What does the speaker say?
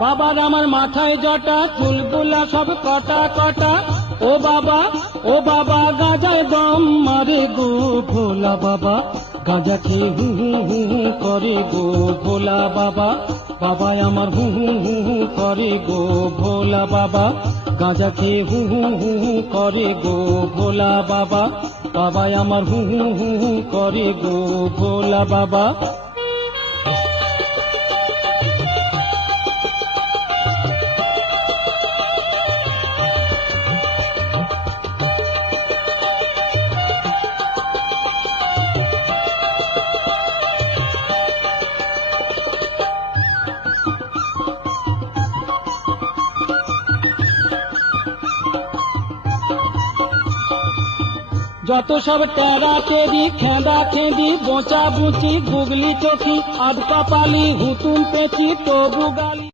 বাবার আমার মাথায় জটা, চুলগুলা সব কটা কটা। ও বাবা গাজায় দম মারে গো ভোলা বাবা, গাঁজা খেয়ে হু হু হু হু করে গো ভোলা বাবা। বাবাই আমার হু হু হু হু করে গো ভোলা বাবা, গাঁজা খেয়ে হু হু হু হু করে গো ভোলা বাবা। বাবাই আমার হু হু হু হু করে গো ভোলা বাবা। যত সব টেরা টেরি, খেঁদা খেঁদি, বোঁচা বুচি, গুগলি চোখি, আধ কপালি, হুতুম পেঁচি, তবু গালি।